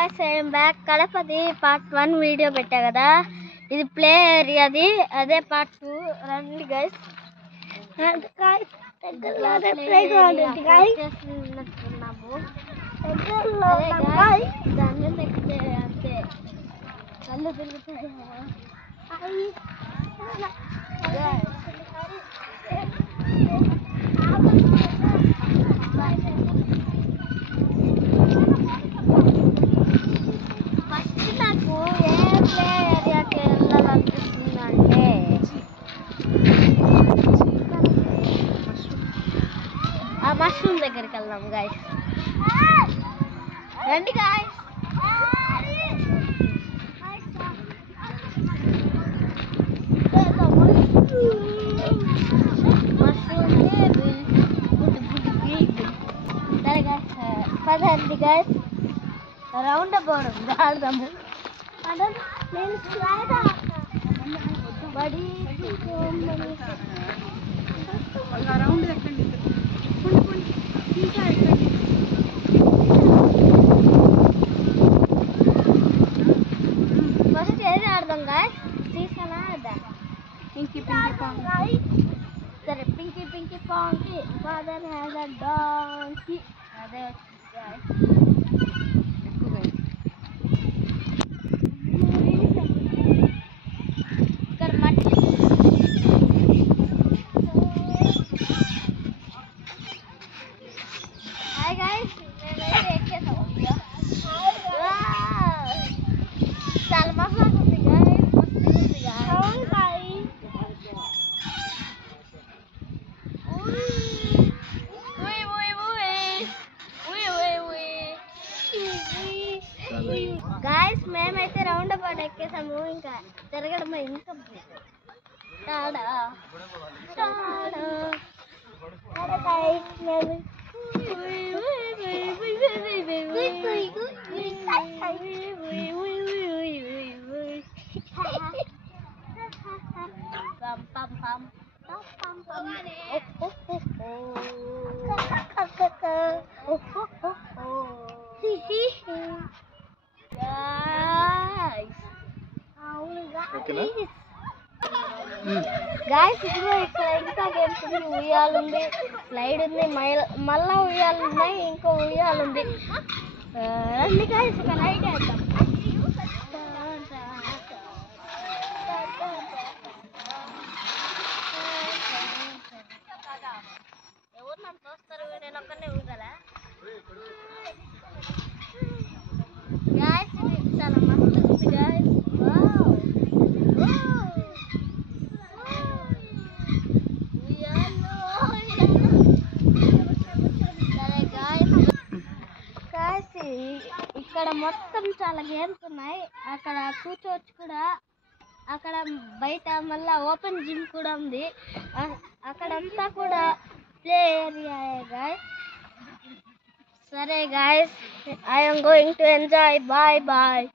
guys, I am back. Kadapati part 1 video పెట్టా కదా, ఇది ప్లే ఏరియాది, అదే part 2. రండి guys. guys దగ్గరలో ప్లే గ్రౌండ్ ఉంది guys. చేస్తున్నాము దగ్గరలో guys. దాన్ని ఎక్కితే అంతే కళ్ళు తిరుగుతాయి. మష్రూమ్ దగ్గరికి వెళ్దాం గాయస్. రండి గాయస్. మష్రూమ్ సరే గాయస్, పదండి గాయస్, రౌండ్ అబౌట్ ఆడదాము. నేను బడి రౌండ్ ఎక్కండి, ఫస్ట్ ఏది ఆడదాం గాయస్? తీసుకున్నా ఆడదా పింకీ పింకీ పాంగ్. సరే pinky pinky pong. Father has a donkey. అదే గాయస్. ఇక్కడ మట్టి. హాయ్ గాయస్, నేనైతే ఎక్కేసాము. చాలా మజా ఉంది గాయస్, మస్తు ఉంది గాయస్. మేమైతే రౌండ్ అబౌట్ ఎక్కేసాము, ఇంకా తిరగడం ఇంకా గాయస్. ఇప్పుడు ఇక్కడ ఇంకా గేమ్స్ ఉంది. ఉయ్యాలు ఉంది, స్లైడ్ ఉంది, మళ్ళా ఉయ్యాలు ఉన్నాయి, ఇంకో ఉయ్యాలు ఉంది. రండి గాయస్, ఇక లైట్ వేద్దాం. ఎవరు నన్ను చూస్తారు? నేను ఒక్కనే ఊగలా గాయస్. ఇది చాలా మస్తు ఉంది గాయస్. ఇక్కడ మొత్తం చాలా గేమ్స్ ఉన్నాయి. అక్కడ కూర్చోవచ్చు కూడా. అక్కడ బయట మళ్ళా ఓపెన్ జిమ్ కూడా ఉంది. అక్కడంతా కూడా ప్లే ఏరియా గాయస్. సరే guys, I am going to enjoy. Bye bye.